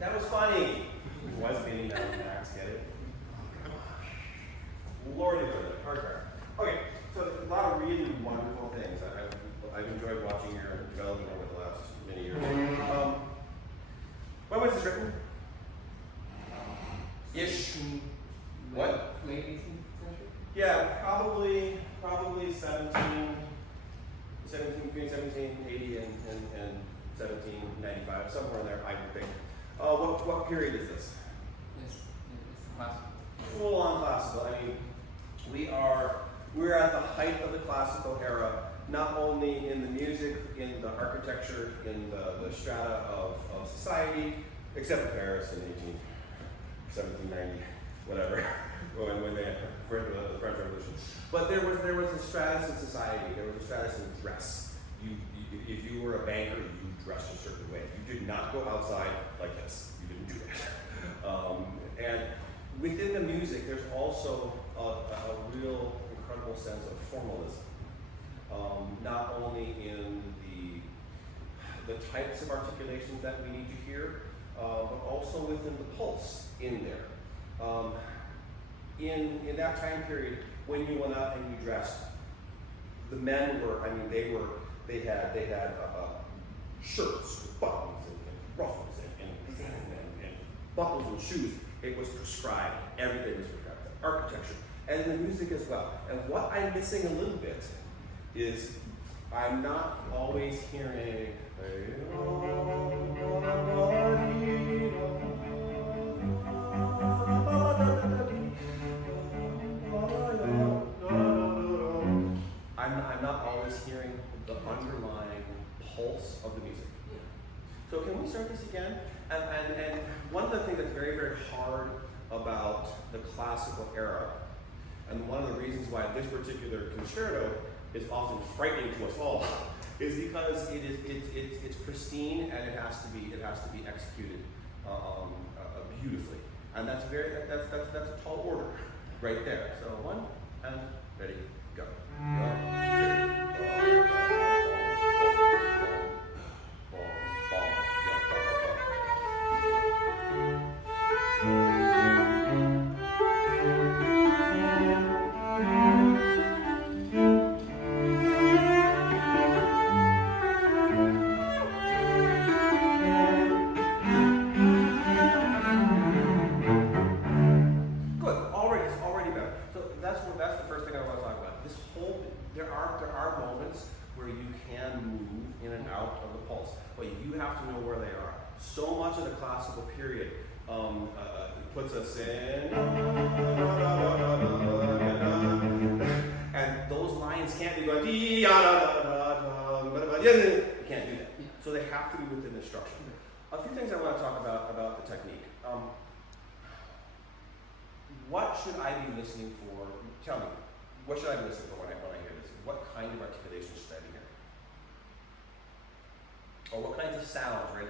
That was funny. It was beating down Max, get it? Lordy, hardware. Okay, so a lot of really wonderful things. I've enjoyed watching your development over the last many years. When was this written? Ish. What? Late 18th century? Yeah, probably between 1780 and 1795, somewhere in there, I would think. What period is this? It's classical. Full on classical. I mean, we're at the height of the classical era, not only in the music, in the architecture, in the strata of society, except in Paris in 1790, whatever, when they for the French Revolution. But there was a stratus in society. There was a stratus in dress. If you were a banker, you dressed a certain way. You did not go outside like this. You didn't do that. And within the music, there's also a real incredible sense of formalism. Not only in the types of articulations that we need to hear, but also within the pulse in there. In that time period, when you went out and you dressed, the men were, they had shirts with buttons and ruffles and buckles and shoes. It was prescribed. Everything was prescribed. The architecture and the music as well. And what I'm missing a little bit is I'm not always hearing I'm not always hearing the underlying pulse of the music. So can we start this again? And one of the things that's very, very hard about the classical era, and one of the reasons why this particular concerto is often frightening to us all, is because it's pristine and it has to be executed beautifully, and that's a tall order right there. So one and ready, go. So much of the classical period puts us in, and those lines can't be going, you can't do that. So they have to be within the structure. A few things I want to talk about the technique. What should I be listening for? Tell me, what should I be listening for when I hear this? What kind of articulation should I be hearing? Or what kinds of sounds, right?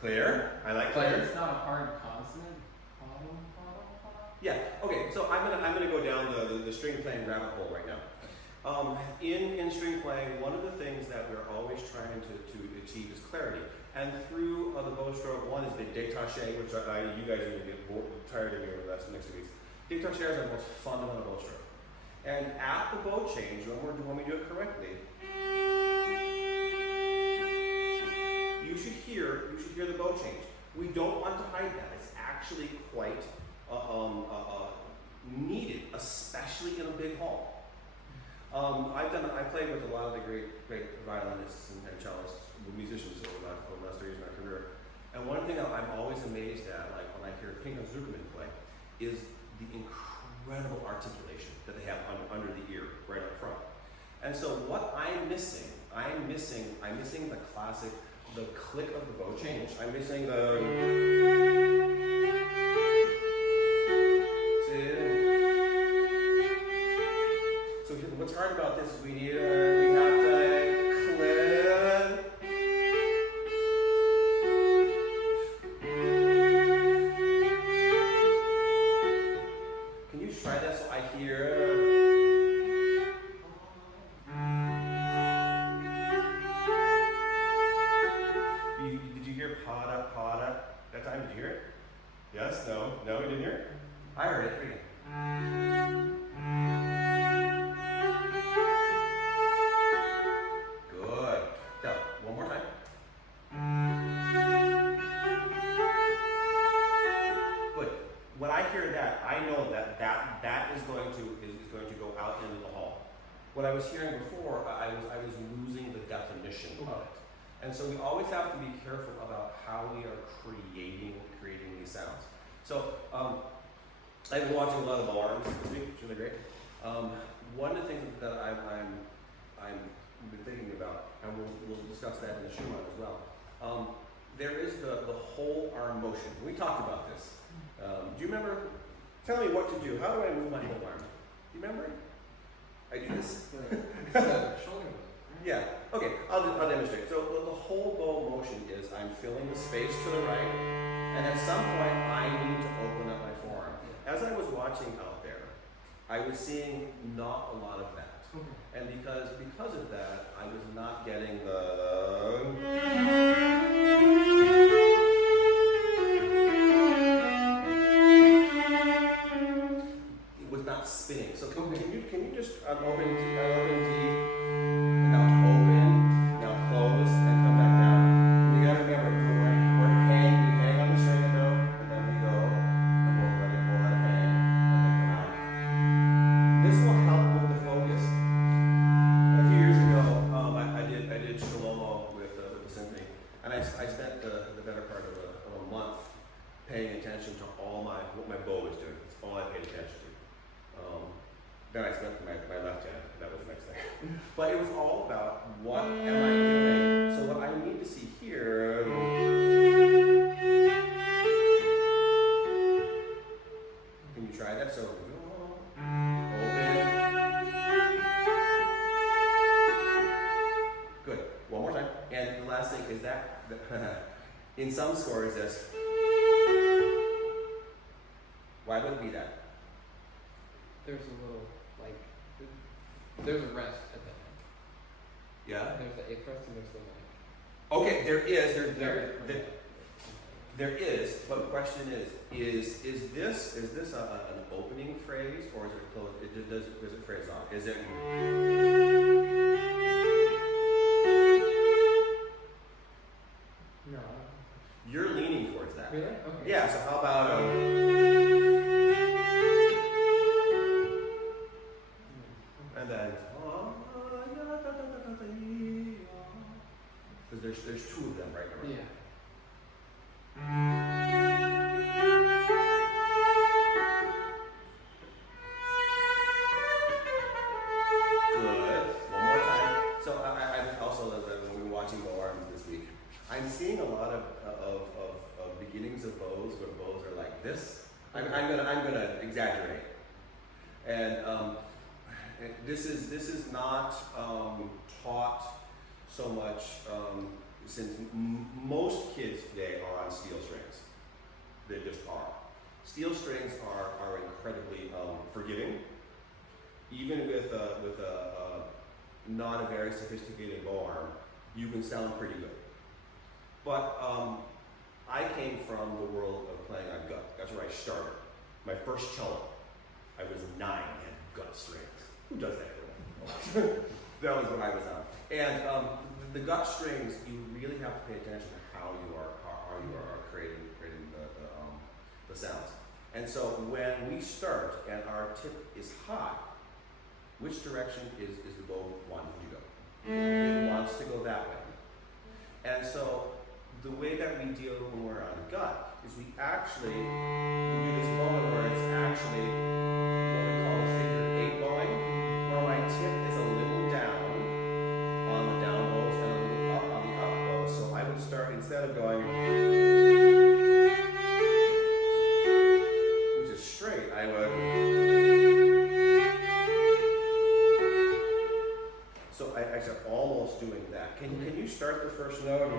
Clear? I like But clear. it's not a hard consonant. Yeah. Okay. So I'm gonna go down the string playing rabbit hole right now. In string playing, one of the things that we're always trying to achieve is clarity. And through the bow stroke, one is the détaché, which you guys are going to get tired of me over the next 2 weeks. Détaché is our most fundamental bow stroke. And at the bow change, when we do it correctly, you should hear the bow change. We don't want to hide that. It's actually quite needed, especially in a big hall. I played with a lot of the great violinists and cellists, musicians over the last 3 years in my career. And one thing I'm always amazed at, like when I hear Freudigman play, is the incredible articulation that they have under the ear, right up front. And so what I'm missing the classic, the click of the bow change. I'm missing the. So what's hard about this is we have to click. Can you try that so I hear? Did you hear pada? That time, did you hear it? Yes? No? No, you didn't hear it? I heard it. Again. Good. Now, one more time. Good. When I hear that, I know that is going to go out into the hall. What I was hearing before, I was losing the definition of it. And so we always have to be careful about how we are creating these sounds. So I've been watching a lot of alarms this week, which is really great. One of the things that I'm been thinking about, and we'll discuss that in the Schumann as well. There is the whole arm motion. We talked about this. Do you remember? Tell me what to do. How do I move my whole arm? Do you remember? I do this. It's the shoulder. Yeah. Okay. I'll demonstrate. So the whole bow motion is I'm filling the space to the right, and at some point I need to open up my forearm. As I was watching out there, I was seeing not a lot of that. And because of that, I was not getting it was not spinning. So can you just open D, and now open, now close, and come back down. And you gotta remember, we hang on the string and go, and then we go, and we'll let it hang, and then come out. This will help with the focus. A few years ago, I did Shlomo with the symphony, and I spent the better part of a month paying attention to what my bow was doing. It's all I paid attention to. Then I spent my left hand. That was the next thing. But it was all about what am I doing. So what I need to see here. Can you try that? So open. Good. One more time. And the last thing is that in some scores this. Why would it be that? There's a little, there's a rest at the end. Yeah? There's the eighth rest and there's the ninth. Okay, there is, but the question is this an opening phrase or is it a close? Does it phrase off? Is it? No. You're leaning towards that. Really? Okay. Yeah. So how about and then because there's two of them right now. Yeah. Good. One more time. So I also when we were watching bow arms this week, I'm seeing a lot of beginnings of bows where bows are like this. I'm gonna exaggerate, and this is not taught so much since most kids today are on steel strings. They just are. Steel strings are incredibly forgiving. Even with a not a very sophisticated bow arm, you can sound pretty good. But I came from the world of playing on gut. That's where I started. My first cello, I was 9, had gut strings. Who does that? That was what I was on. And the gut strings, you really have to pay attention to how you are creating the sounds. And so when we start and our tip is high, which direction is the bow wanting to go? It wants to go that way. And so the way that we deal when we're on gut is we do this bowing where it's actually what we call a figure 8 bowing, where my tip is a little down on the down bows and a little up on the up bows. So I would start, instead of going, which is straight, I would. So I start almost doing that. Can you start the first note?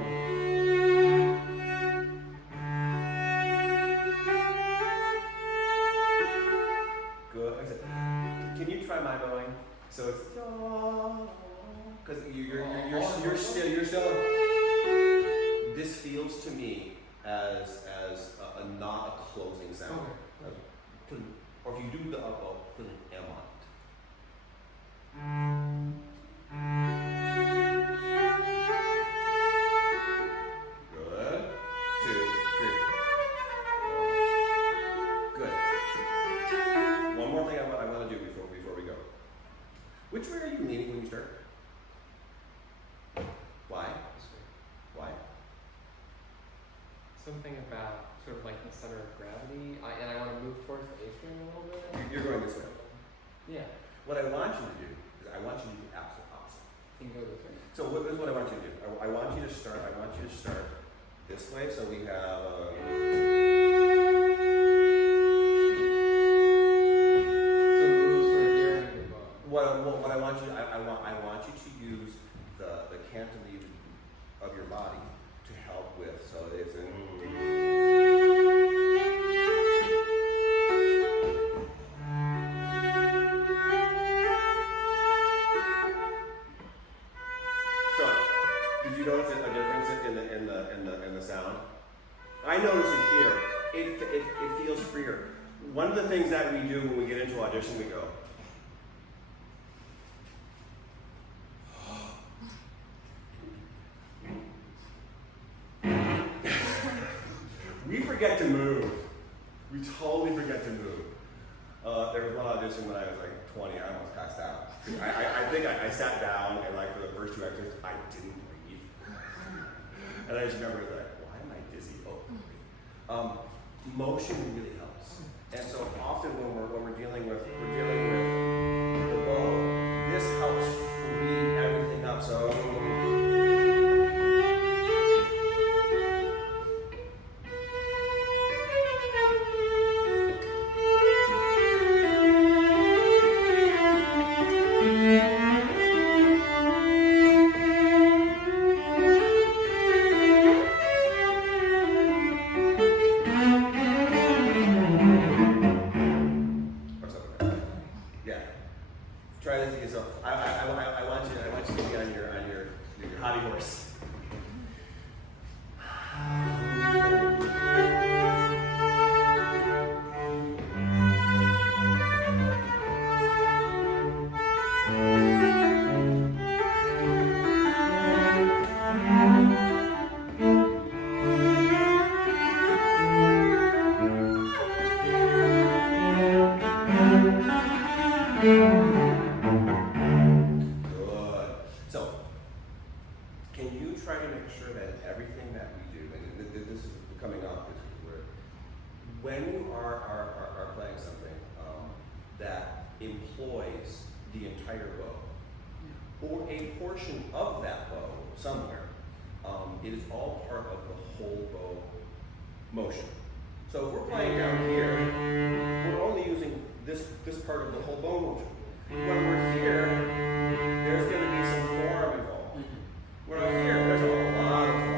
Good. Can you try my bowing? So it's because you're still. This feels to me as a not a closing sound. Or if you do the up bow, put an M on it. Good. 2, 3. Good. One more thing I want to do before we go. Which way are you leaning when you start? Why? Why? Something about sort of like the center of gravity, and I want to move towards the A string a little bit. You're going this way. Yeah. What I want you to do is I want you to do the absolute opposite. You can go this way. So this is what I want you to do. I want you to start this way. So we have So move sort of here and above. what I want you I want you to use the cantilever of your body to help with. So it's Did you notice a difference in the sound? I notice it here. It feels freer. One of the things that we do when we get into audition, we go. We forget to move. We totally forget to move. There was one audition when I was like 20. I almost passed out. I think I sat down and like for the first 2 extras, I didn't breathe. And I just remember like, why am I dizzy? Oh, motion really helps. And so often when we're dealing with the bow, this helps free everything up. So. Motion. So if we're playing down here, we're only using this part of the whole bow motion. When we're here, there's going to be some form involved. When we're here, there's a lot of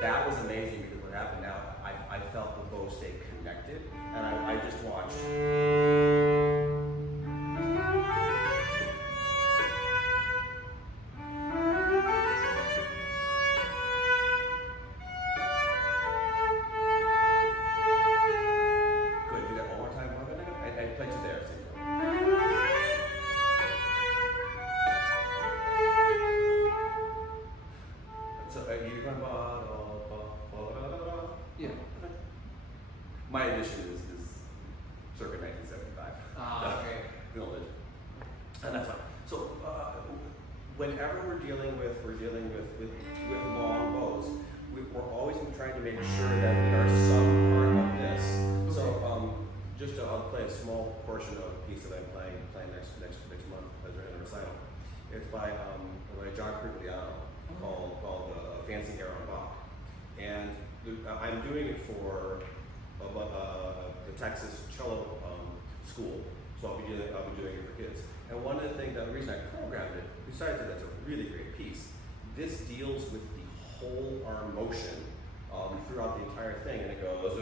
that was amazing because what happened now, I felt the bow stay connected, and I just watched. Good, do that one more time. I played you there. So you're going Yeah. My edition is circa 1975. Okay. Village. And that's fine. So whenever we're dealing with long bows, we're always trying to make sure that we are some part of this. So I'll play a small portion of a piece that I'm playing next month as we're in a recital. It's by John Turgeon called Fancy Hair on Bach, and I'm doing it for the Texas cello school. So I'll be doing it for kids. And one of the reason I programmed it, besides that it's a really great piece, this deals with the whole arm motion throughout the entire thing, and it goes.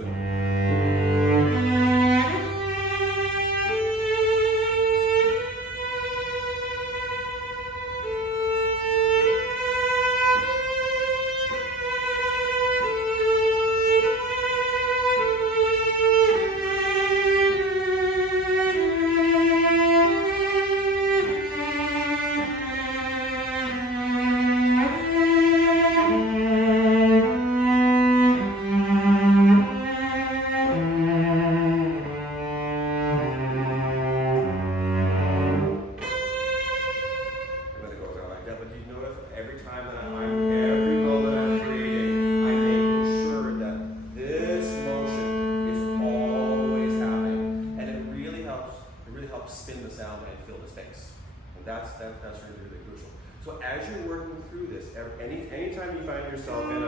That's really crucial. So as you're working through this, anytime you find yourself in a...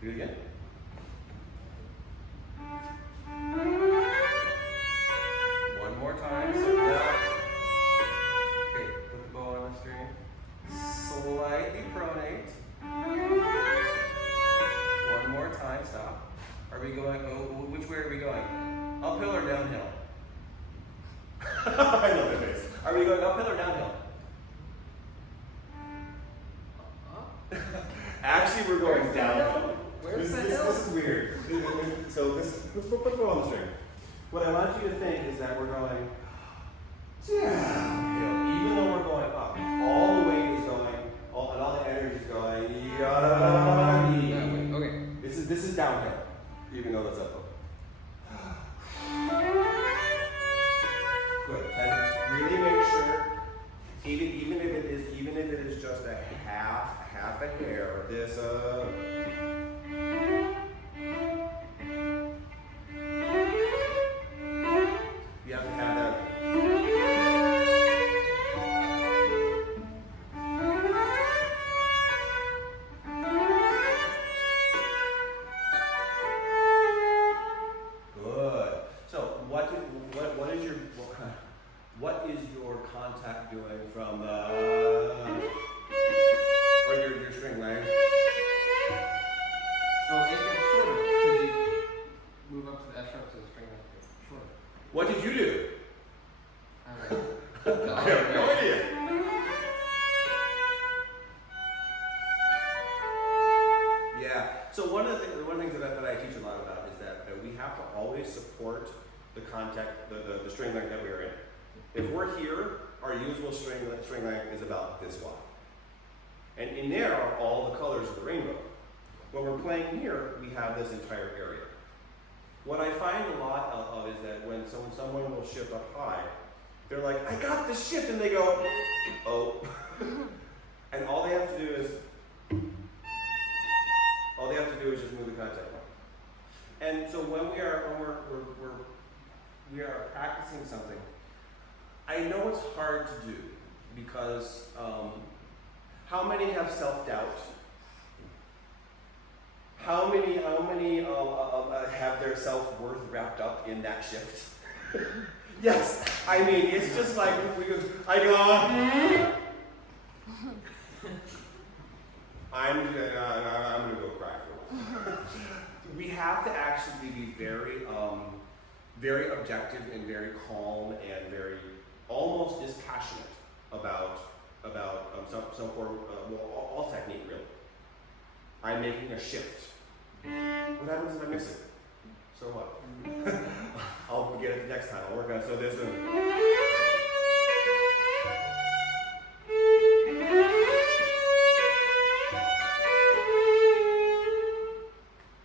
Do it again. One more time. So okay, put the bow on the string. Slightly pronate. One more time, stop. Are we going, which way are we going? Uphill or downhill? I love that face. Are we going uphill or downhill? Actually, we're going downhill. Where's the hill? This is weird. So let's put the bow on the string. What I want you to think is that we're going downhill. Even though we're going up, all the weight is going, and all the energy is going. Okay. This is downhill, even though that's uphill. Good. And really make sure, even if it is just a half a hair, this you have to have that. Good. So what is your contact doing from the or your string length? Oh, it gets shorter because you move up to the F sharp, so the string length gets shorter. What did you do? I don't know. I have no idea. Yeah. So one of the things that I teach a lot about is that we have to always support the contact, the string length that we are in. If we're here, our usual string length is about this wide. And in there are all the colors of the rainbow. When we're playing here, we have this entire area. What I find a lot of is that when someone will shift up high, they're like, I got this shift, and they go, oh. And all they have to do is just move the contact line. And so when we are practicing something, I know it's hard to do because how many have self-doubt? How many have their self-worth wrapped up in that shift? Yes, I mean, it's just like, I go, I'm gonna go cry for a while. We have to actually be very, very objective and very calm and very almost dispassionate about some form, all technique really. I'm making a shift. What happens if I miss it? So what? I'll get it next time. I'll work on it. So there's a.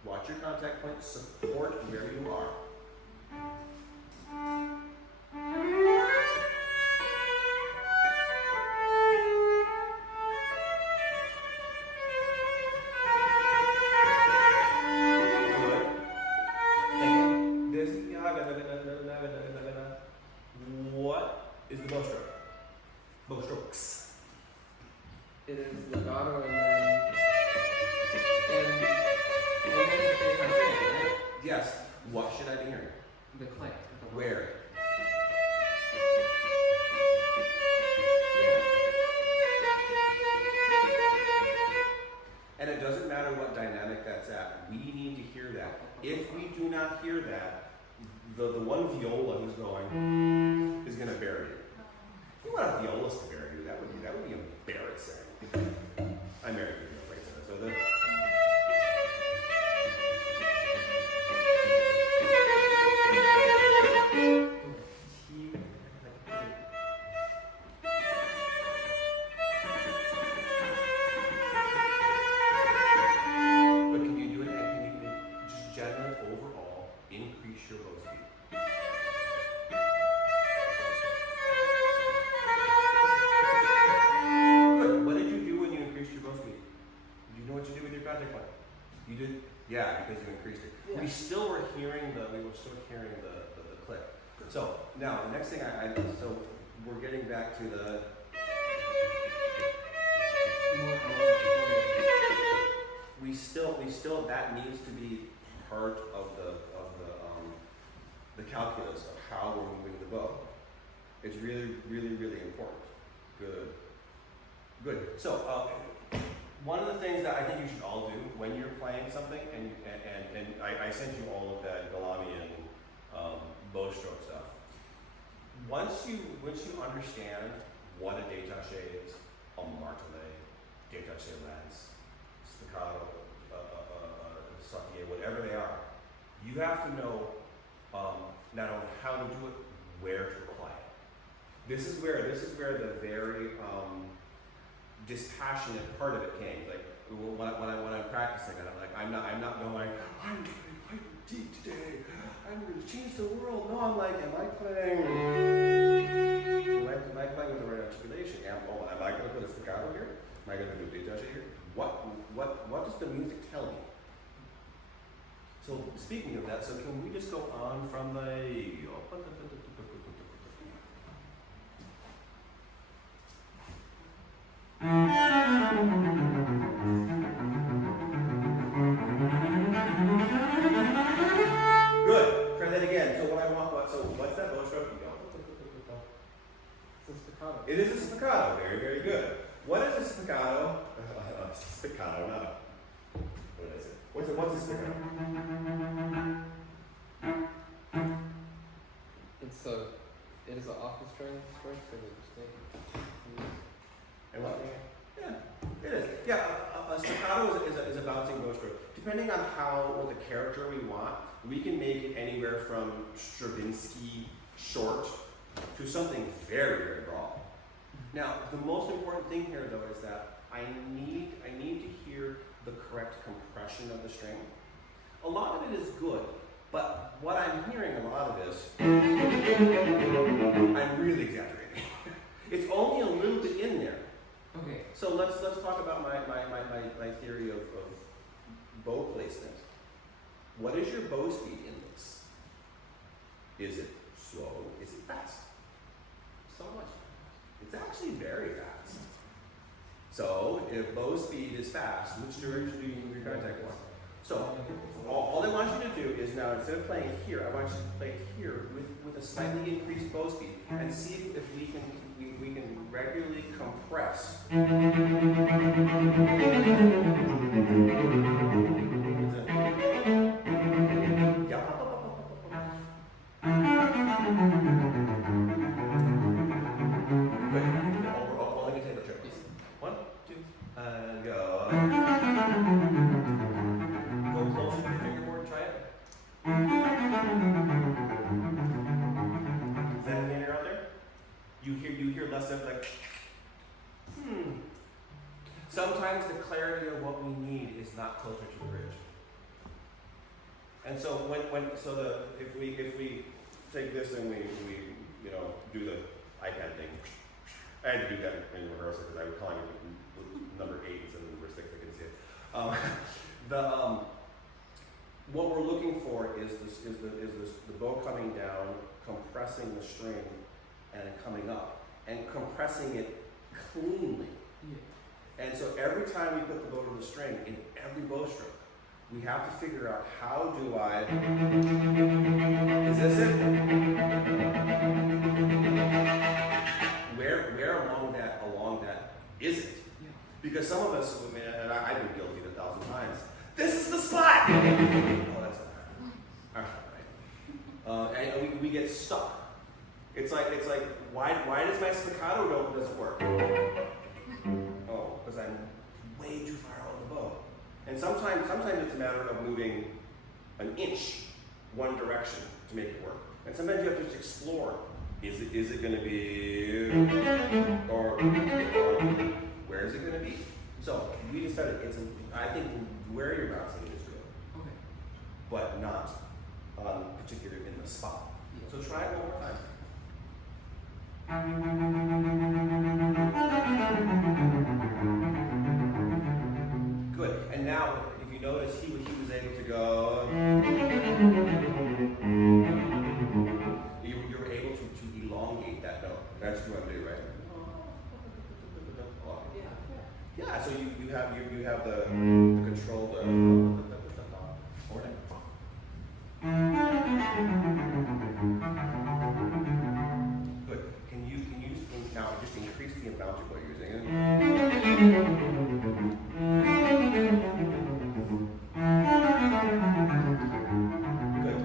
Watch your contact point, support where you are. What is the bow stroke? Bow strokes. It is legato and then right? Yes. What should I be hearing? The clank. Where? And it doesn't matter what dynamic that's at. We need to hear that. If we do not hear that, the one viola who's going is going to bury you. You want a violist to bury you? That would be embarrassing. I'm married to violas, like I said. So the. But can you do it? And can you just generally overall increase your bow speed? Good. What did you do when you increased your bow speed? Do you know what you did with your contact point? You did? Yeah, because you increased it. Yeah. We were still hearing the click. So now the next thing so we're getting back to the. We still that needs to be part of the calculus of how we're moving the bow. It's really, really, really important. Good. So one of the things that I think you should all do when you're playing something, and I sent you all of that Galamian bow stroke stuff. Once you understand what a détaché is, a martelet, détaché lance, staccato, sautille, whatever they are, you have to know not only how to do it, where to apply it. This is where the very dispassionate part of it came. Like when I'm practicing, and I'm not going, I'm going to play deep today. I'm going to change the world. No, I'm like, am I playing with the right articulation? Am I going to put a staccato here? Am I going to do a détaché here? What does the music tell me? So speaking of that, so can we just go on from the Good. Try that again. So what's that bow stroke? It's a staccato. It is a staccato. Very, very good. What is a staccato? Staccato, not a. What is it? What's a staccato? It is an off the string stroke, so the snake. And what? Yeah, it is. Yeah, a staccato is a bouncing bow stroke. Depending on what the character we want, we can make it anywhere from Stravinsky short to something very, very broad. Now, the most important thing here, though, is that I need to hear the correct compression of the string. A lot of it is good, but what I'm hearing a lot of is, I'm really exaggerating. It's only a little bit in there. Okay. So let's talk about my theory of bow placement. What is your bow speed in this? Is it slow? Is it fast? So much. It's actually very fast. So if bow speed is fast, which direction do you move your contact point? So all I want you to do is now, instead of playing here, I want you to play here with a slightly increased bow speed and see if we can we can regularly compress. You hear less of like, Sometimes the clarity of what we need is not closer to the bridge. And so if we take this and we do the iPad thing, I had to do that in rehearsal because I was calling it number 8 instead of number 6. I couldn't see it. What we're looking for is the bow coming down, compressing the string, and it coming up, and compressing it cleanly. Yeah. And so every time we put the bow to the string, in every bow stroke, we have to figure out how do I. Is this it? Where along that is it? Yeah. Because some of us, and I've been guilty 1,000 times. This is the spot. Oh, that's not right. And we get stuck. It's like why does my staccato note doesn't work? Oh, because I'm way too far out of the bow. And sometimes it's a matter of moving an inch one direction to make it work. And sometimes you have to just explore. Is it going to be or where is it going to be? So we decided I think where you're bouncing is good, Okay. but not particular in the spot. Yeah. So try it one more time. Good. And now, if you notice, he was able to go. You were able to elongate that note. That's what you want to do, right? Yeah. So you have the control the. Good. Can you now just increase the amount of what you're using? Good.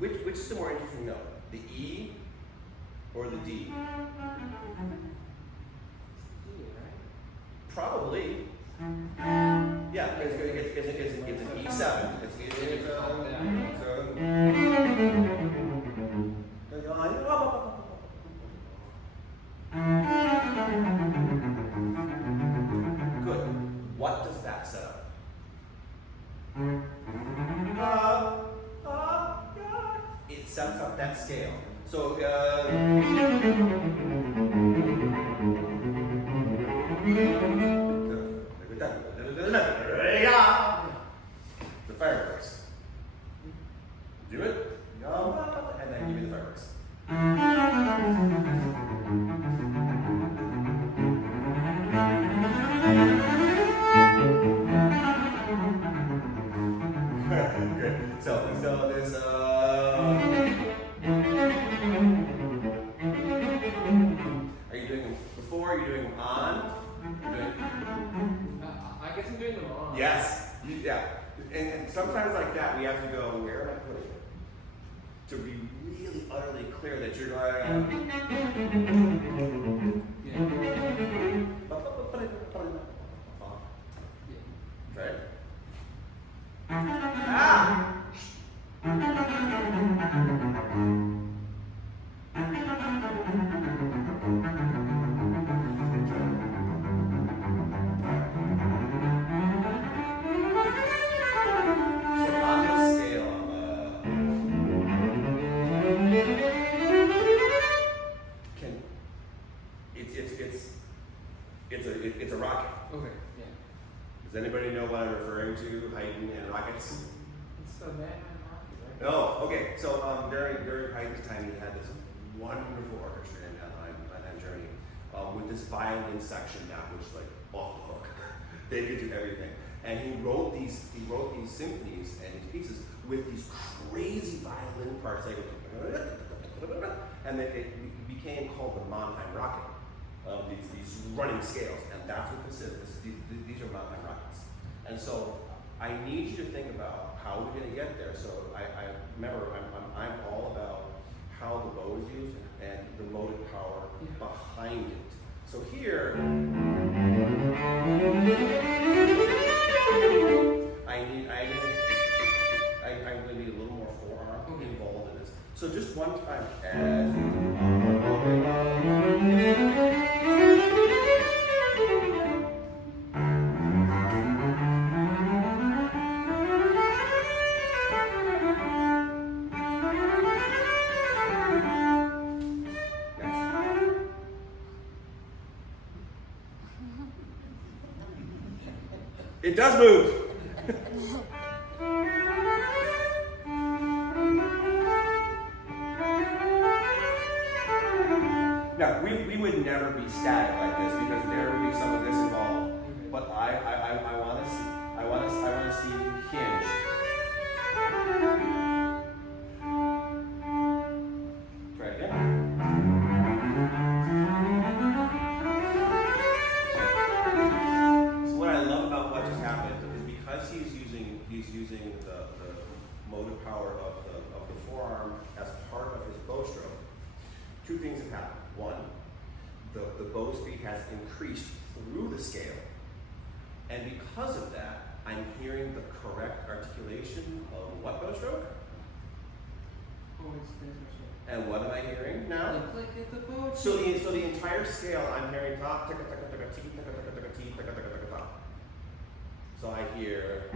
Which is the more interesting note? The E or the D? Probably. Yeah, it's an E7. Good. What does that set up? It sets up that scale. So, the fireworks. Do it. And then give me the fireworks. Good. So there's are you doing them before? Are you doing them on? I guess I'm doing them on. Yes. Yeah. And sometimes like that, we have to go, where am I putting it? To be really utterly clear that you're like, right? It's a rocket. Okay. Yeah. Does anybody know what I'm referring to? Haydn and rockets? It's the Madman Rocket, right? Oh, okay. So during Haydn's time, he had this wonderful orchestra in Anaheim, Germany, with this violin section that was like off the hook. They could do everything, and he wrote these symphonies and these pieces with these crazy violin parts, like, and it became called the Mannheim rocket. These running scales, and that's what this is. These are Mannheim rockets. And so I need you to think about how we're going to get there. So I remember I'm all about how the bow is used and the motive power behind it. So here, I'm going to need a little more forearm involved in this. So just one time as it does move. Now, we would never be static like this because there would be some of this involved. But I want to see you hinge. Try it again. So what I love about what just happened is because he's using the motive power of the forearm as part of his bow stroke. Two things have happened. One, the bow speed has increased through the scale, and because of that, I'm hearing the correct articulation of what bow stroke? And what am I hearing now? So the entire scale, I'm hearing ta taka taka taka ti taka taka taka ti taka taka taka ta. So I hear.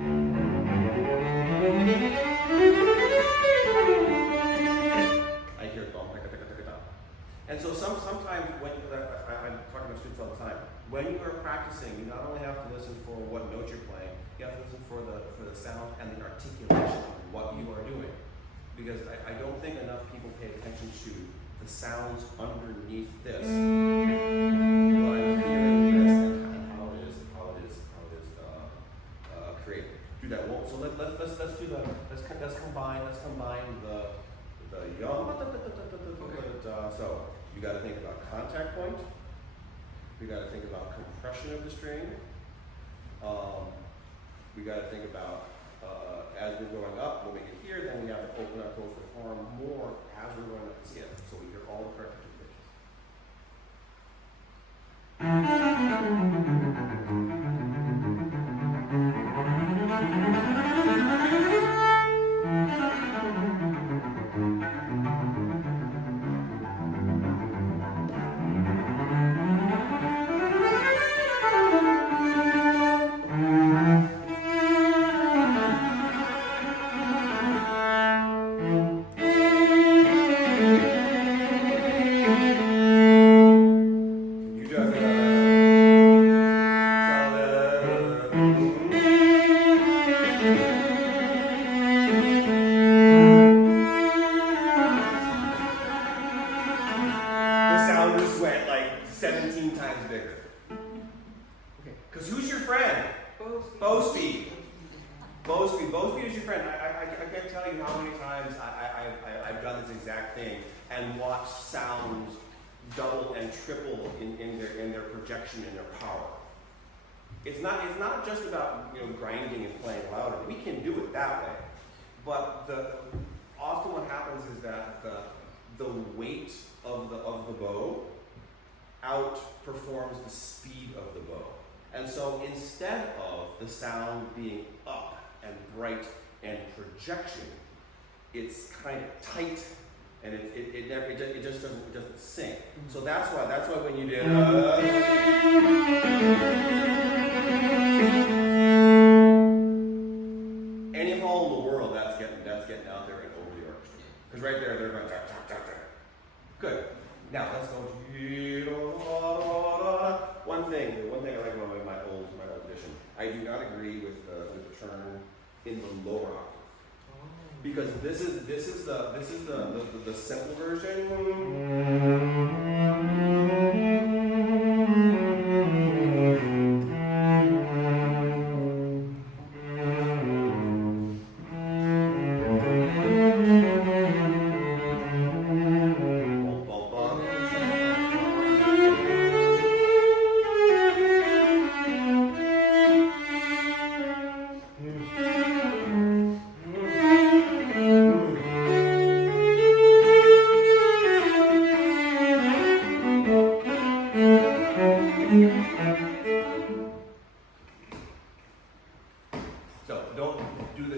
I hear dom taka taka taka ta. And so sometimes when I'm talking to students all the time, when you are practicing, you not only have to listen for what note you're playing, you have to listen for the sound and the articulation of what you are doing. Because I don't think enough people pay attention to the sounds underneath this. What I'm hearing this and how it is created. Do that. Well, so let's do the let's combine the young. So you got to think about contact point. We got to think about compression of the string. We got to think about as we're going up, when we get here, then we have to open up, close the form more as we're going up the scale. So we hear all the correct in their power. It's not just about grinding and playing louder. We can do it that way, but often what happens is that the weight of the bow outperforms the speed of the bow, and so instead of the sound being up and bright and projection, it's kind of tight. And it just doesn't sink. So that's why when you did any hall in the world, that's getting out there and over the orchestra. Because right there they're going ta ta ta ta. Good. Now let's go. One thing I like about my old edition, I do not agree with the turn in the lower octave. Because this is the simple version.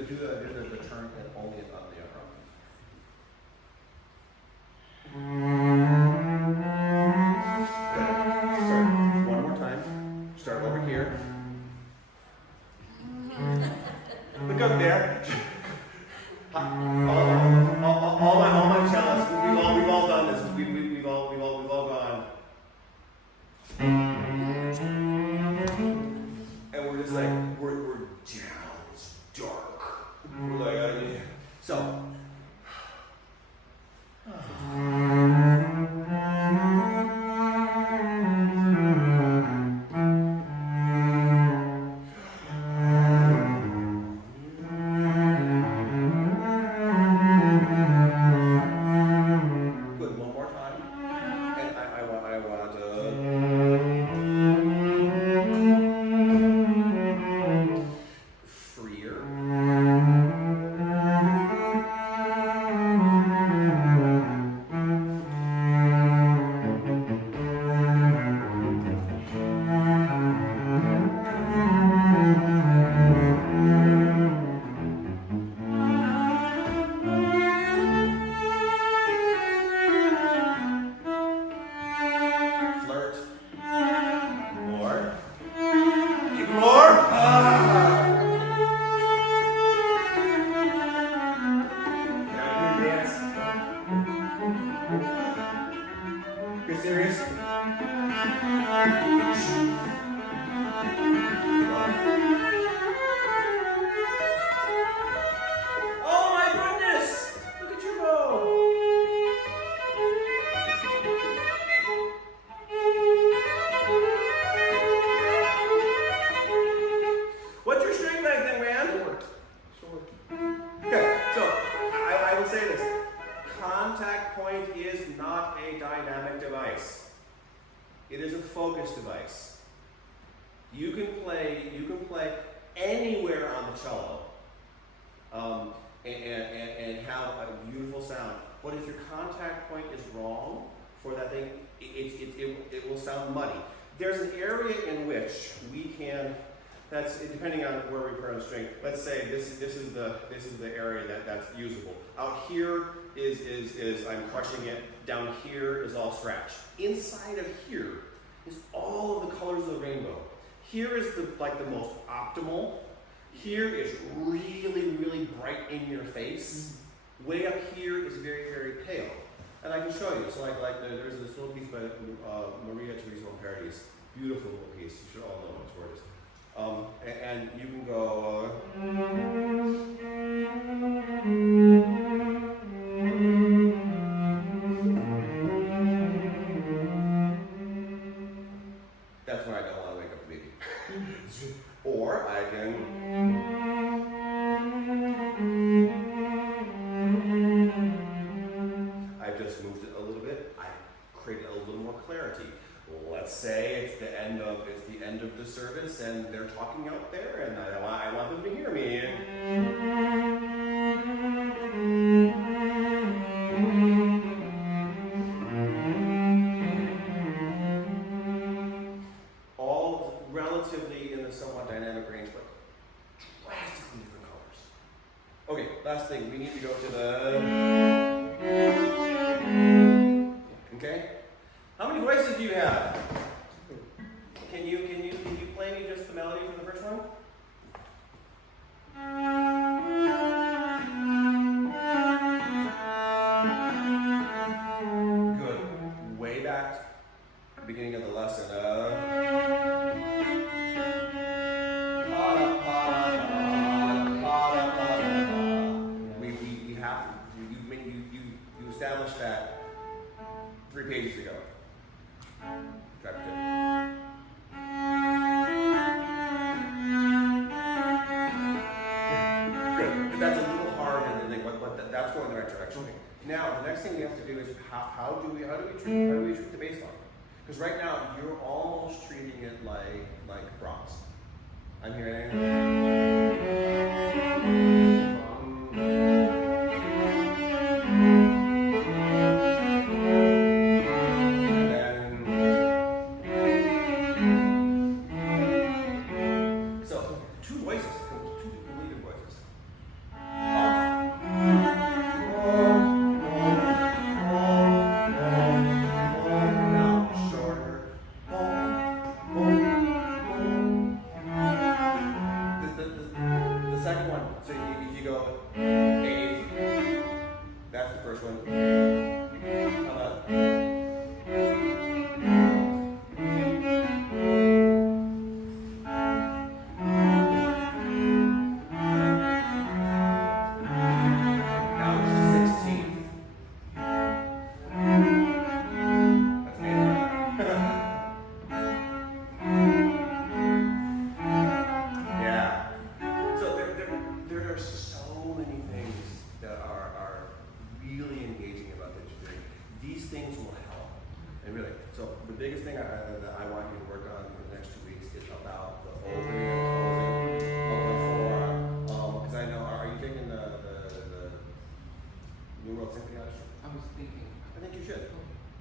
the turn and only on the upper arm. Good. Start one more time. Start over here. Look up there. All my cellists, we've all done this. We've all gone. And we're just like, we're down. It's dark. We're like, yeah. So. It is a focus device. You can play anywhere on the cello and have a beautiful sound. But if your contact point is wrong for that thing, it will sound muddy. There's an area in which we can, that's depending on where we put on string. Let's say this is the area that's usable. Out here is I'm crushing it. Down here is all scratched. Inside of here is all of the colors of the rainbow. Here is the most optimal. Here is really, really bright in your face. Way up here is very, very pale. And I can show you. So there's this little piece by Maria Teresa Paradis. Beautiful little piece. You should all know it's gorgeous. And you can go. That's when I don't want to wake up the baby. Or I can. I've just moved it a little bit. I created a little more clarity. Let's say it's the end of the service and they're talking out there and I want them to hear me. All relatively in the somewhat dynamic range, but drastically different colors. Okay, last thing, we need to go to the. Okay? How many voices do you have? Can you play me just the melody for the first one? Good. Way back, beginning of the lesson. We have you established that 3 pages ago. Good. That's a little hard, and but that's going in the right direction. Now, the next thing we have to do is how do we treat the bass line? Because right now you're almost treating it like Brahms. I'm hearing.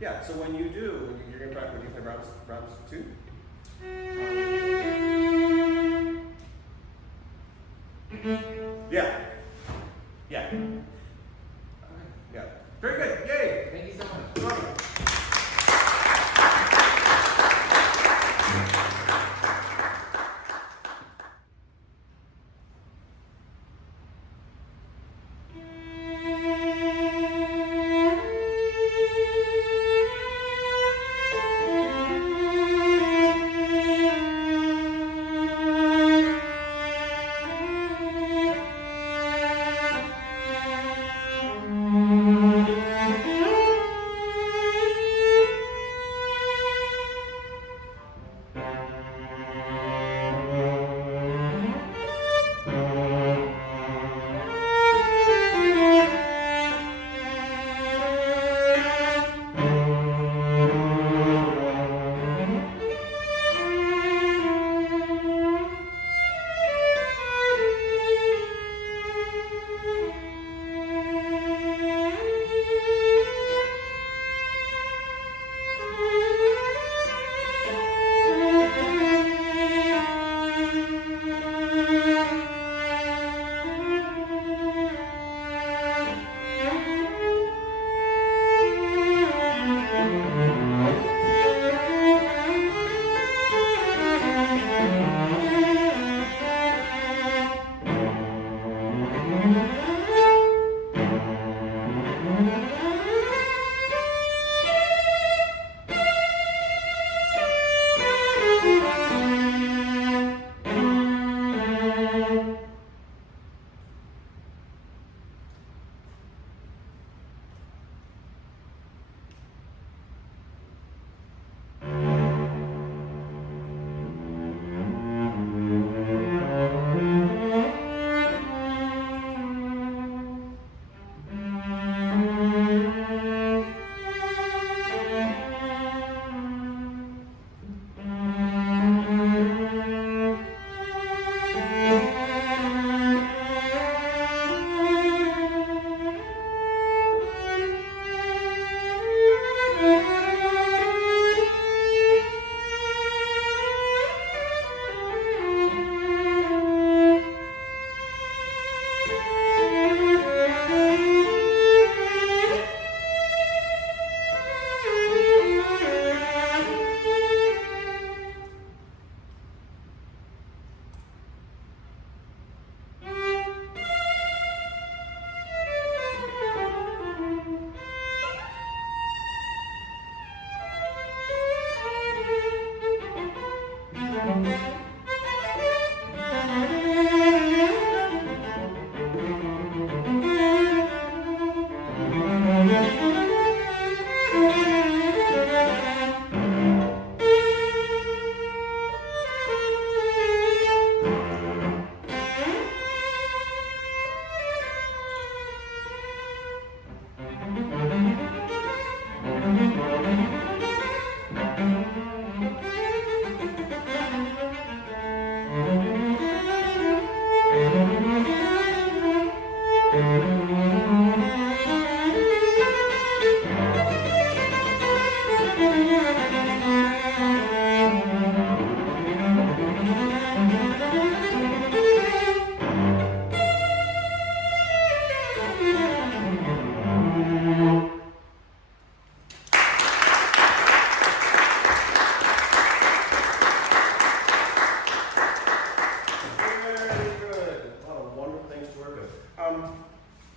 Yeah, so when you do, you're going to practice, when you play Brahms 2? Yeah. Yeah. Yeah. Very good. Yay! Thank you so much. You're welcome.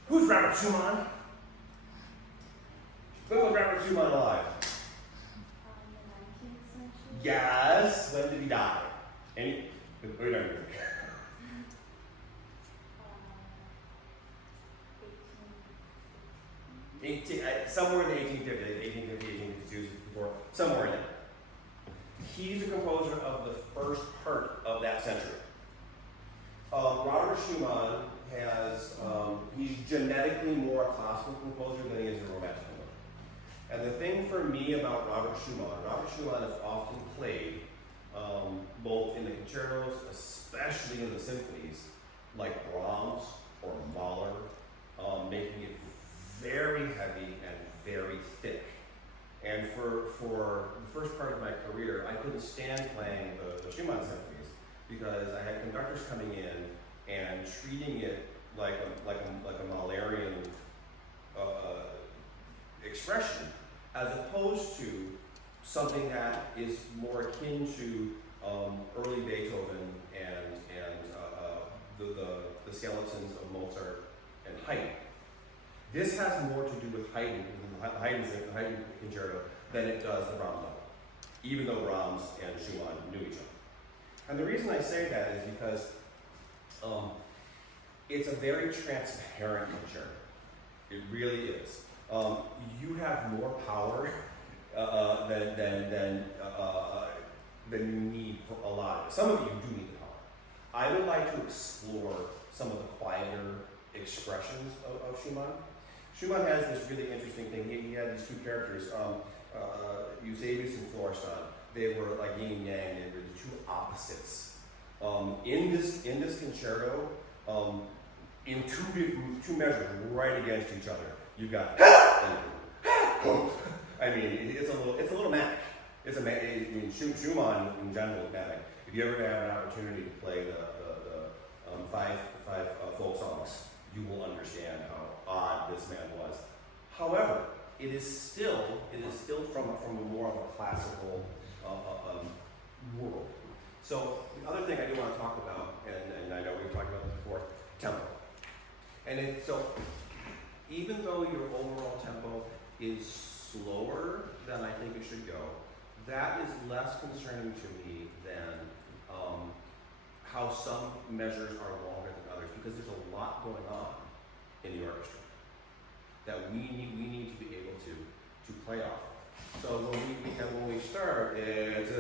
Who's Robert Schumann? When was Robert Schumann alive? The 19th century? Yes. When did he die? Any? Wait, no, 18, somewhere in the 1850s, 1852, somewhere in there. He's a composer of the first part of that century. Robert Schumann he's genetically more a classical composer than he is a romantic composer. And the thing for me about Robert Schumann is often played both in the concertos, especially in the symphonies, like Brahms or Mahler, making it very heavy and very thick. And for the first part of my career, I couldn't stand playing the Schumann symphonies because I had conductors coming in and treating it like a Mahlerian expression, as opposed to something that is more akin to early Beethoven and the skeletons of Mozart and Haydn. This has more to do with Haydn's concerto than it does the Brahms level, even though Brahms and Schumann knew each other. And the reason I say that is because it's a very transparent concerto. It really is. You have more power than you need for a lot of it. Some of you do need the power. I would like to explore some of the quieter expressions of Schumann. Schumann has this really interesting thing. He had these two characters, Eusebius and Florestan. They were like yin and yang. They were the two opposites. In this concerto, in two measures right against each other, you've got I mean, it's a little manic. Schumann in general is manic. If you ever have an opportunity to play the five folk songs, you will understand how odd this man was. However, it is still from a more of a classical world. So the other thing I do want to talk about, and I know we've talked about this before, tempo. And so even though your overall tempo is slower than I think it should go, that is less concerning to me than how some measures are longer than others, because there's a lot going on in the orchestra that we need to be able to play off. So when we start, it's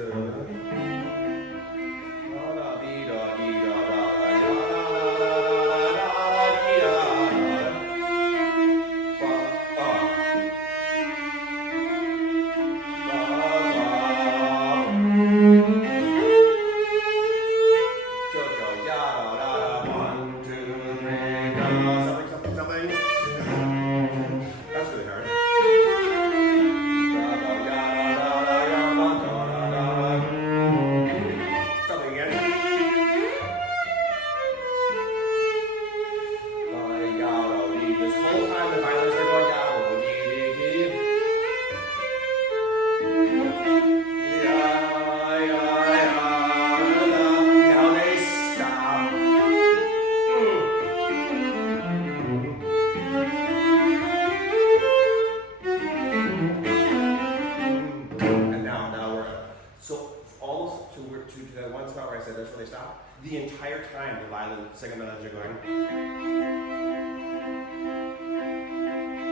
the entire time the violin second melodies are going.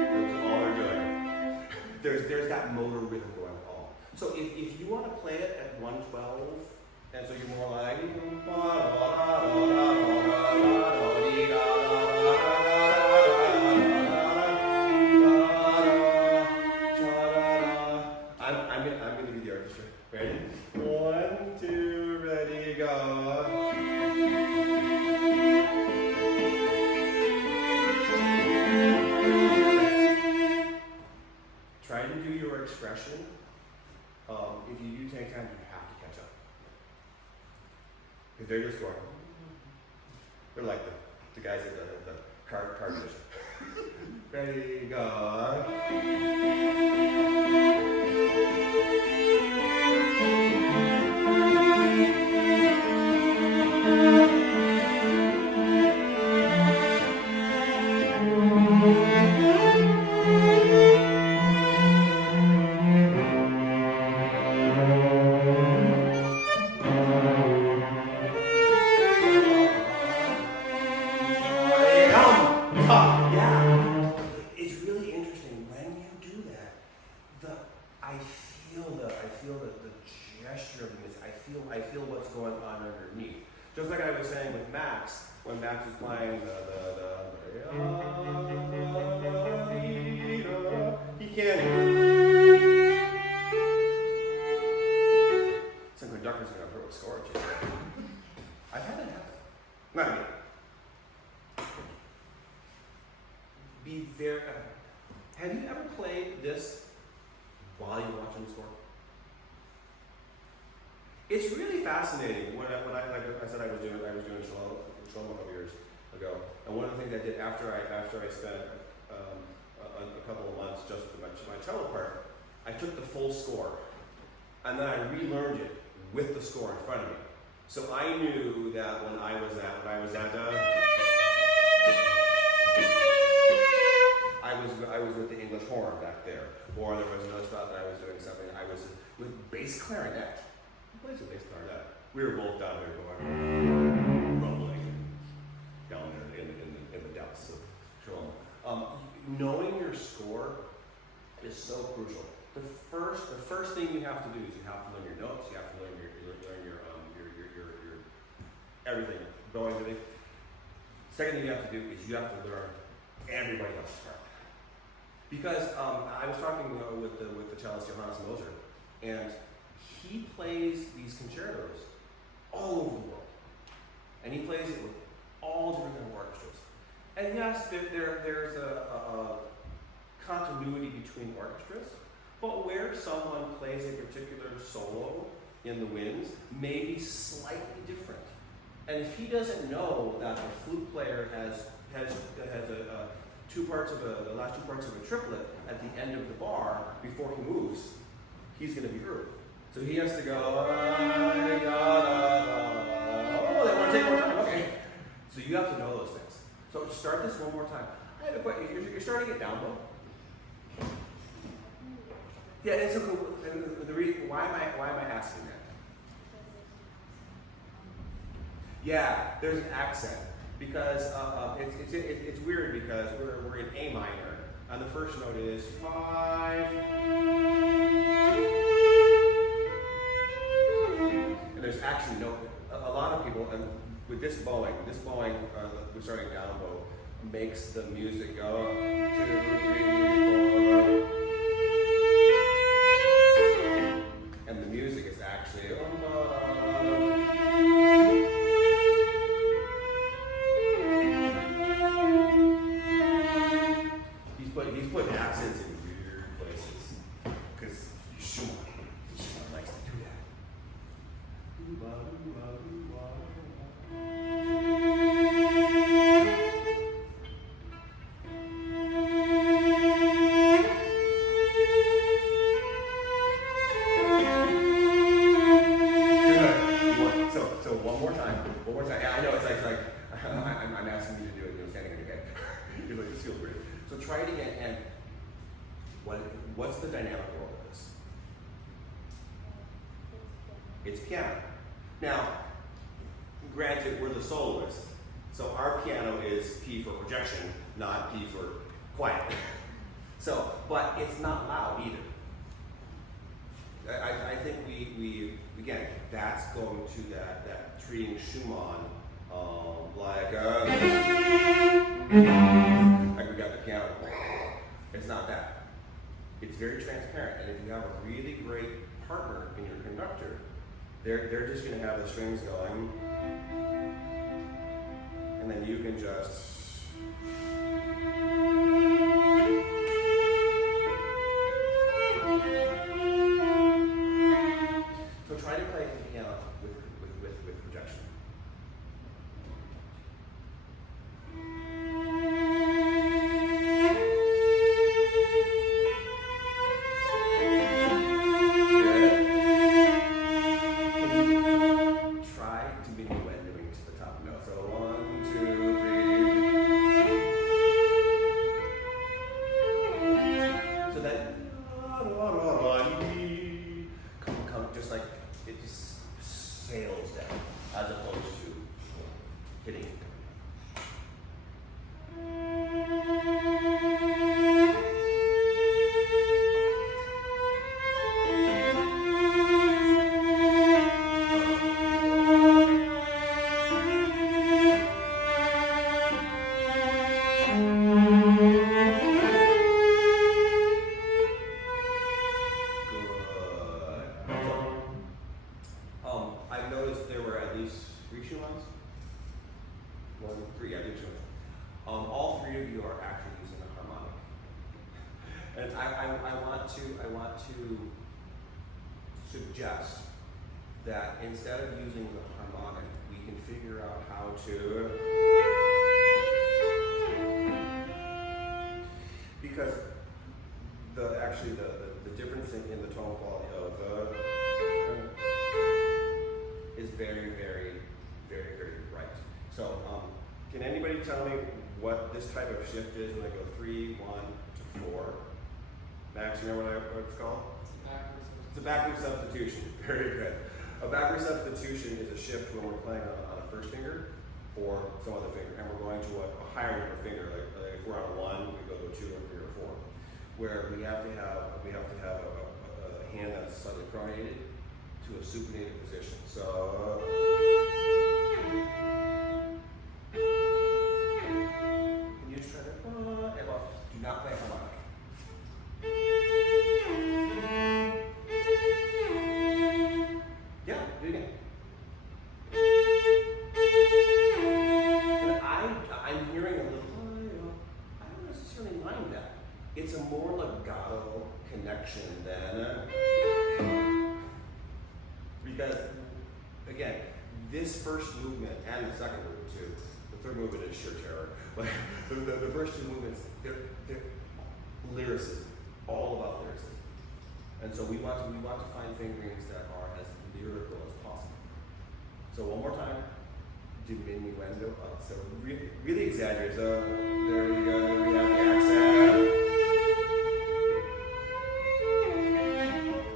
That's all they're doing. There's that motor rhythm going on. So if you want to play it at 112, and so you're more like I'm gonna be the orchestra. Ready? 1, 2, ready, go. Try to do your expression. If you do take time, you have to catch up. Because they're just going. They're like the guys at the card division. Ready, go. I feel what's going on underneath. Just like I was saying with Max, when Max was playing he can't. Some conductor's gonna throw a score at you. I've had that happen. Not me. Be very. Have you ever played this while you fascinating. Like I said, I was doing cello a couple years ago, and one of the things I did after I spent a couple of months just with my cello part, I took the full score, and then I relearned it with the score in front of me. So I knew that when I was at I was with the English horn back there, or there was another spot that I was doing something. I was with bass clarinet. Who plays a bass clarinet? We were both down there going rumbling down there in the depths of Shalom. Knowing your score is so crucial. The first thing you have to do is you have to learn your notes. You have to learn your everything, going with it. Second thing you have to do is you have to learn everybody else's part. Because I was talking with the cellist Johannes Moser, and he plays these concertos all over the world, and he plays it with all different kind of orchestras. And yes, there's a continuity between orchestras, but where someone plays a particular solo in the winds may be slightly different. And if he doesn't know that the flute player has the last two parts of a triplet at the end of the bar before he moves, he's going to be rude. So he has to go. Oh, they want to take more time. Okay. So you have to know those things. So start this one more time. I have a question. You're starting it down low. Yeah, and so the reason why am I asking that? Yeah, there's an accent because it's weird because we're in A minor and the first note is 5, and there's actually a lot of people, and with this bowing, we're starting down bow, makes the music go 2, 3, 4. And the music is actually he's put accents in weird places because Schumann likes to do that. So one more time. Yeah, I know it's like I'm asking you to do it. You're standing on your head. You're like, this feels weird. So try it again. And what's the dynamic world of this? It's piano. Now, granted, we're the soloists, so our piano is P for projection, not P for quiet. So, but it's not loud either. I think we again, that's going to that treating Schumann like we got the piano. It's not that. It's very transparent, and if you have a really great partner in your conductor, they're just going to have the strings going, and then you can just. So try to play the piano with projection. I want to suggest that instead of using the harmonic, we can figure out how to, because the difference in the tone quality of the is very, very, very, very bright. So, can anybody tell me what this type of shift is when I go 3, 1 to 4? Max, you know what it's called? It's a backward substitution. Very good. A backward substitution is a shift when we're playing on a first finger or some other finger, and we're going to a higher number finger. Like if we're on a 1, we go to a 2 or 3 or 4, where we have to have a hand that's slightly pronated to a supinated position. So. Can you just try that? Do not play harmonic. Yeah, do it again. And I'm hearing a little, I don't necessarily mind that. It's a more legato connection than, because, again, this first movement and the second movement too, the third movement is sheer terror, but the first 2 movements, they're lyricism, all about lyricism. And so we want to find fingerings that are as lyrical as possible. So one more time, diminuendo up. So really exaggerate. So there we go. We have the accent.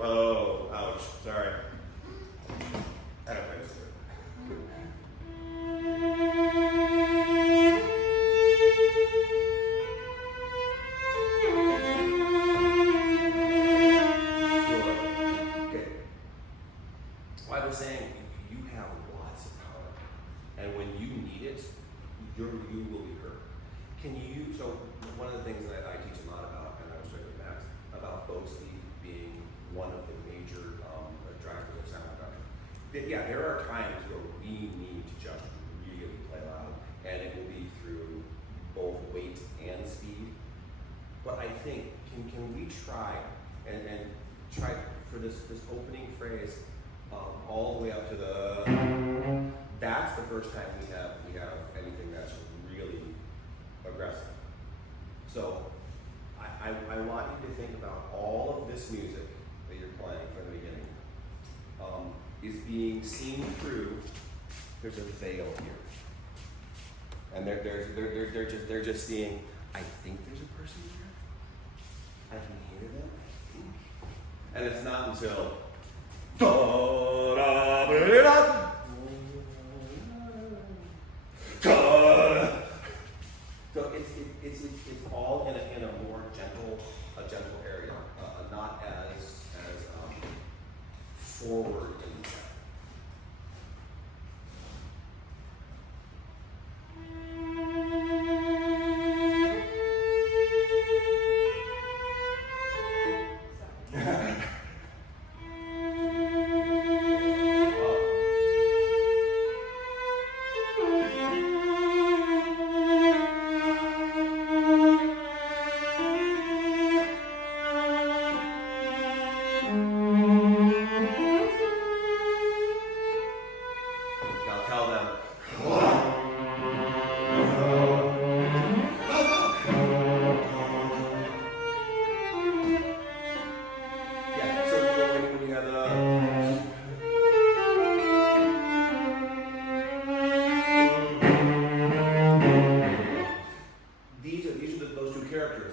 Oh, ouch. Sorry. I don't think so. Saying you have lots of power, and when you need it, you will be heard. So one of the things that I teach a lot about, and I was talking with Max, about bow speed being one of the major drivers of sound production. Yeah, there are times where we need to just really play loud, and it will be through both weight and speed. But I think, can we try and try for this opening phrase, all the way up to that's the first time we have anything that's really aggressive. So I want you to think about all of this music that you're playing from the beginning is being seen through. There's a veil here, and they're just seeing. I think there's a person here. I can hear them. I think, and it's not until. So it's all in a more gentle area, not as forward in the sound.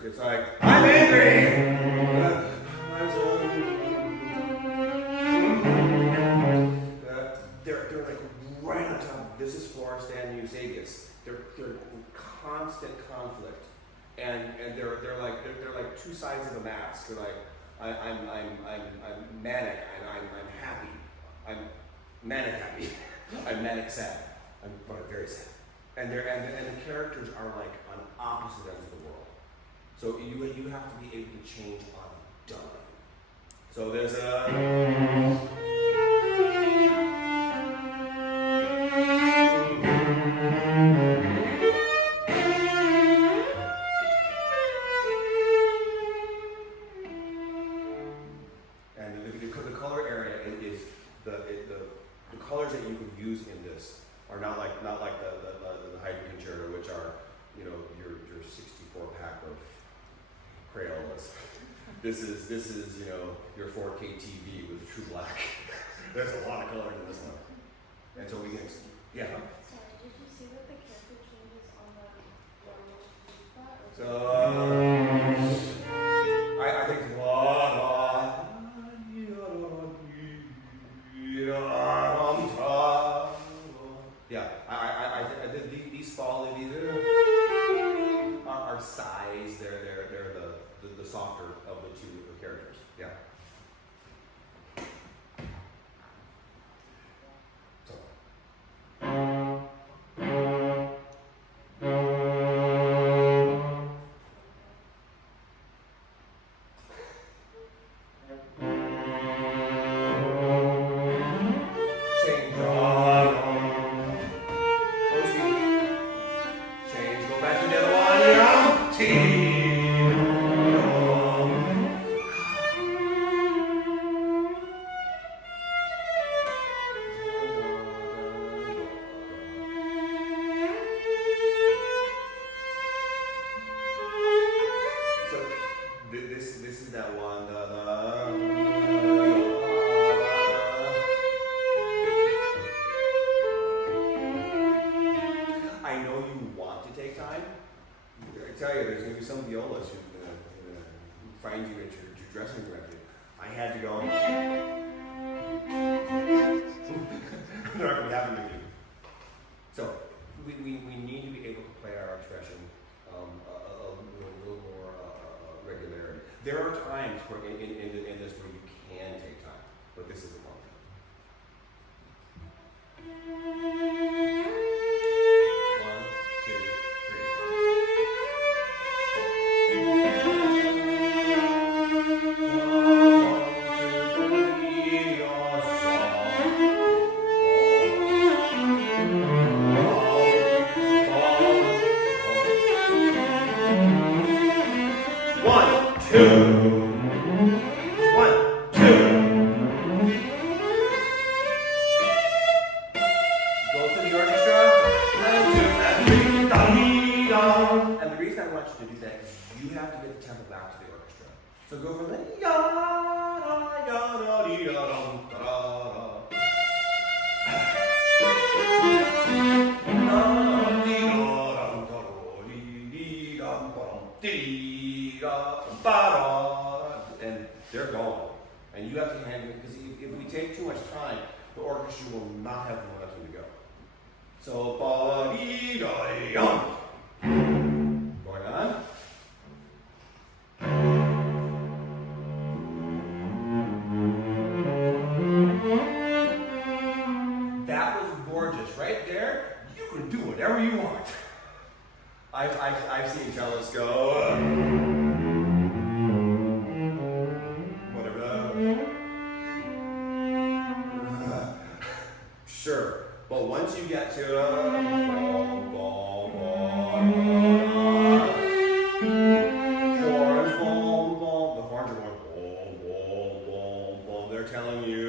It's like, I'm angry! They're like right on top. This is Forrest and Eusebius. They're in constant conflict, and they're like two sides of a mask. They're like, I'm manic and I'm happy. I'm manic happy. I'm manic sad. But I'm very sad. And the characters are like on opposite ends of the world. So you have to be able to change on a dime. So there's a. And the color area is the in this are not like the Haydn concerto, which are, you know, your 64 pack of Crayolas. This is you know, your 4K TV with true black. There's a lot of color in this one, and so we can yeah. Sorry, did you see that the character changes on the flat? So I think yeah, I did these fall these are size. They're the softer of the two characters. Yeah. There are times where in this where you can take time, but this isn't one of them. 1, 2, 3. 1, 2. Go to the orchestra. 1, 2, and 3. Da, dee, da. And the reason I want you to do that is you have to get the tempo back to the orchestra. So go from the ya da ya da dee da dum da da. And they're gone. And you have to handle it, because if we take too much time, the orchestra will not have the momentum to go. So, ba-dee-da-yum. Going on. That was gorgeous. Right there, you can do whatever you want. I've seen cellists go, whatever that. Sure, but once you get to horns, the horns are going, they're telling you.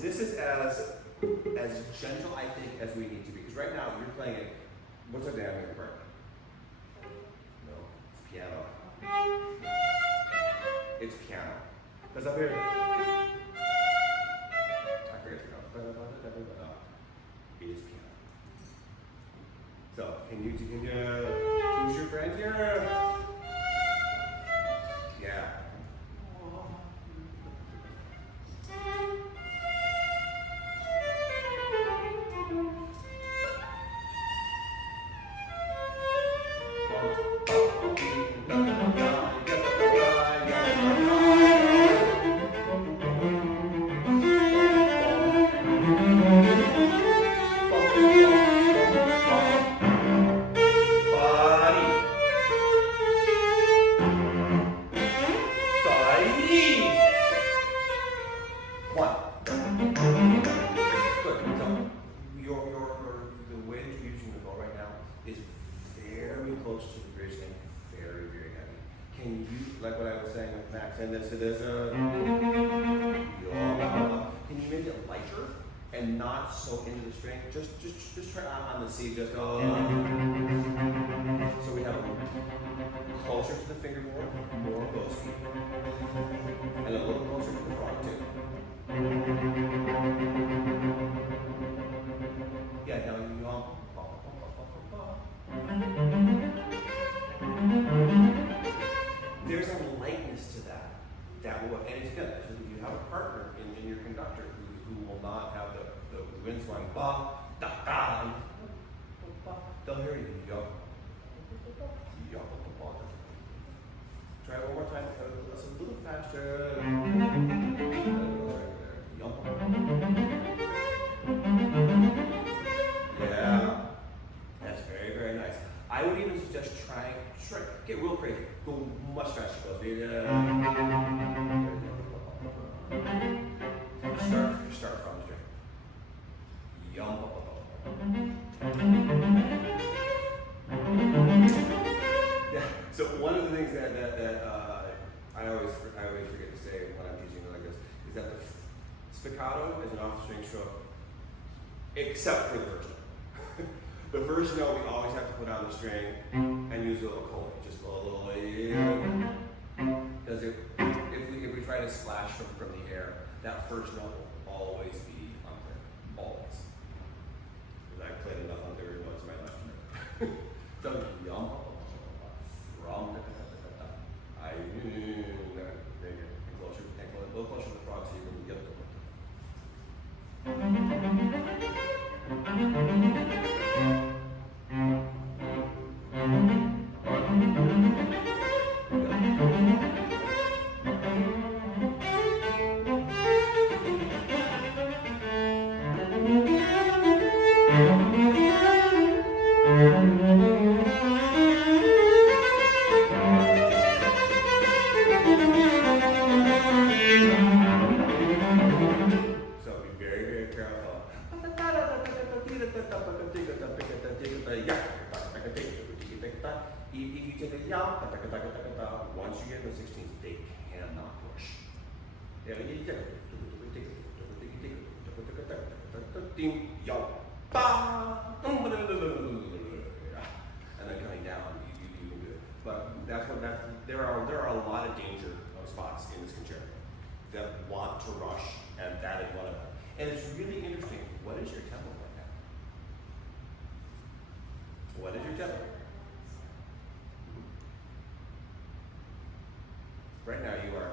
this is as gentle, I think, as we need to be. Because right now you're playing it. What's our dynamic part? No, it's piano. It's piano. Because up here, I forget the notes. It is piano. So can you who's your friend here? Yeah. And then so there's a can you make it lighter and not so into the string? Just try on the C, just go. So we have closer to the fingerboard, more bowski, and a little closer to the frog too. Yeah, now you there's a lightness to that. That will, and it's good. If you have a partner in your conductor who will not have the winds going ba da da, they'll hear you yo. Try it one more time. It's a little faster. Yeah, that's very, very nice. I would even suggest try, get real crazy. Go much faster. Start from the string. Yeah. So one of the things that I always forget to say when I'm teaching like this is that the spiccato is an off the string stroke, except for the first note. The first note we always have to put on the string and use a little coda, just a little, because if we try to splash from the air, that first note will always be unclear, always. Because I've played enough unclear notes in my life. So yum from I very good. And closer, a little closer to the frog so you can get once you get in the 16s, they cannot push. And then coming down, you can do it. But there are a lot of danger spots in this concerto that want to rush, and that is one of them. And it's really interesting. What is your tempo right now? What is your tempo? Right now you are.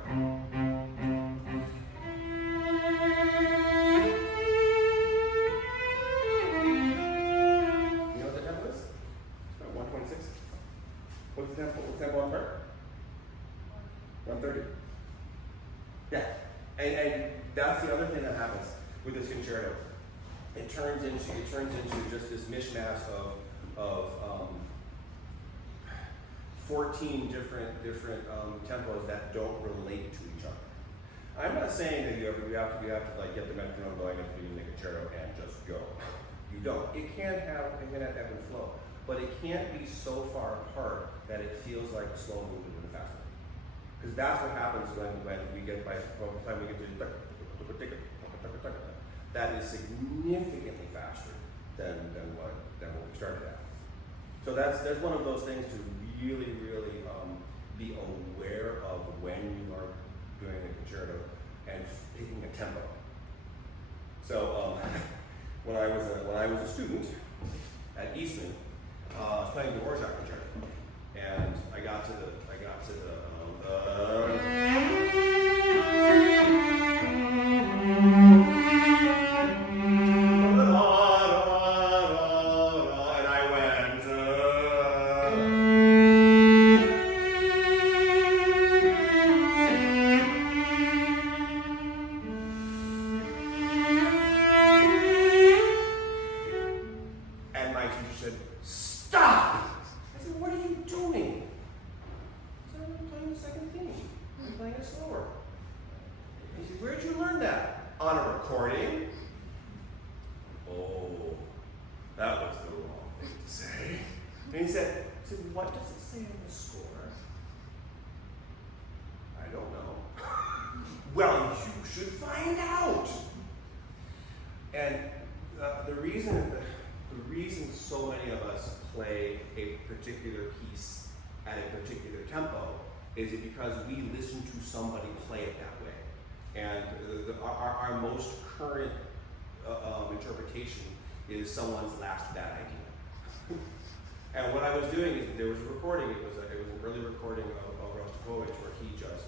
You know what the tempo is? It's about 126. What's the tempo? What's the tempo on part? 130. Yeah. And that's the other thing that happens with this concerto. It turns into just this mishmash of 14 different tempos that don't relate to each other. I'm not saying that you have to like get the metronome going at the beginning of the concerto and just go. You don't. It can have ebb and flow, but it can't be so far apart that it feels like a slow movement and a fast movement. Because that's what happens when we get by the time we get to that is significantly faster than what we started at. So that's one of those things to really be aware of when you are doing a concerto and picking a tempo. So when I was a student at Eastman, I was playing the Dvorak concerto, and I got to the and I went and my teacher said, "Stop!" I said, "What are you doing?" I said, "I'm playing the second theme. I'm playing it slower." He said, "Where'd you learn that?" "On a recording." Oh, that was the wrong thing to say. And he said, "What does it say in the score?" "I don't know." "Well, you should find out." And the reason so many of us play a particular piece at a particular tempo is it because we listen to somebody play it that way. And our most current interpretation is someone's last bad idea. And what I was doing is there was a recording. It was an early recording of Rostropovich where he just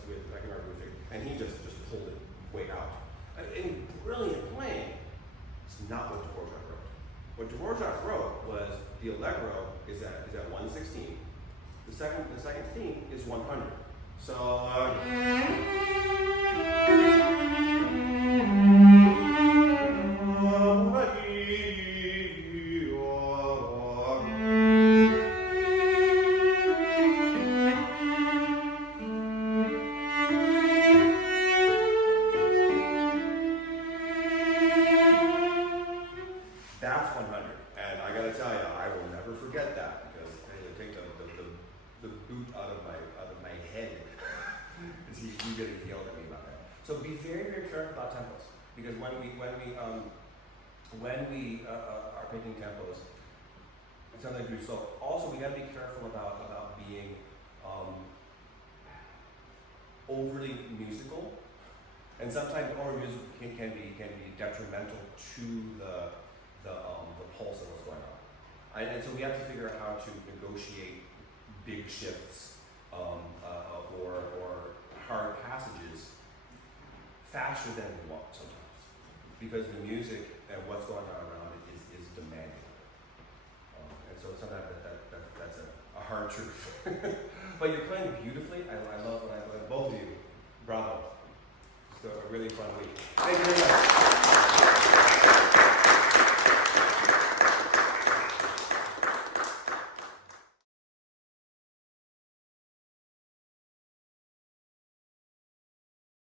and he just pulled it way out. And brilliant playing. It's not what Dvorak wrote. What Dvorak wrote was the allegro is at 116. The second theme is 100. So. That's 100, and I gotta tell you, I will never forget that because it'll take the boot out of my head. He really yelled at me about that. So be very careful about tempos because when we are picking tempos, it's something to do. So also we gotta be careful about being overly musical, and sometimes over music can be detrimental to the pulse of what's going on. And so we have to figure out how to negotiate big shifts or hard passages faster than we want sometimes, because the music and what's going on around it is demanding. And so sometimes that's a hard truth. But you're playing beautifully. I love both of you. Bravo. It's a really fun week. Thank you very much.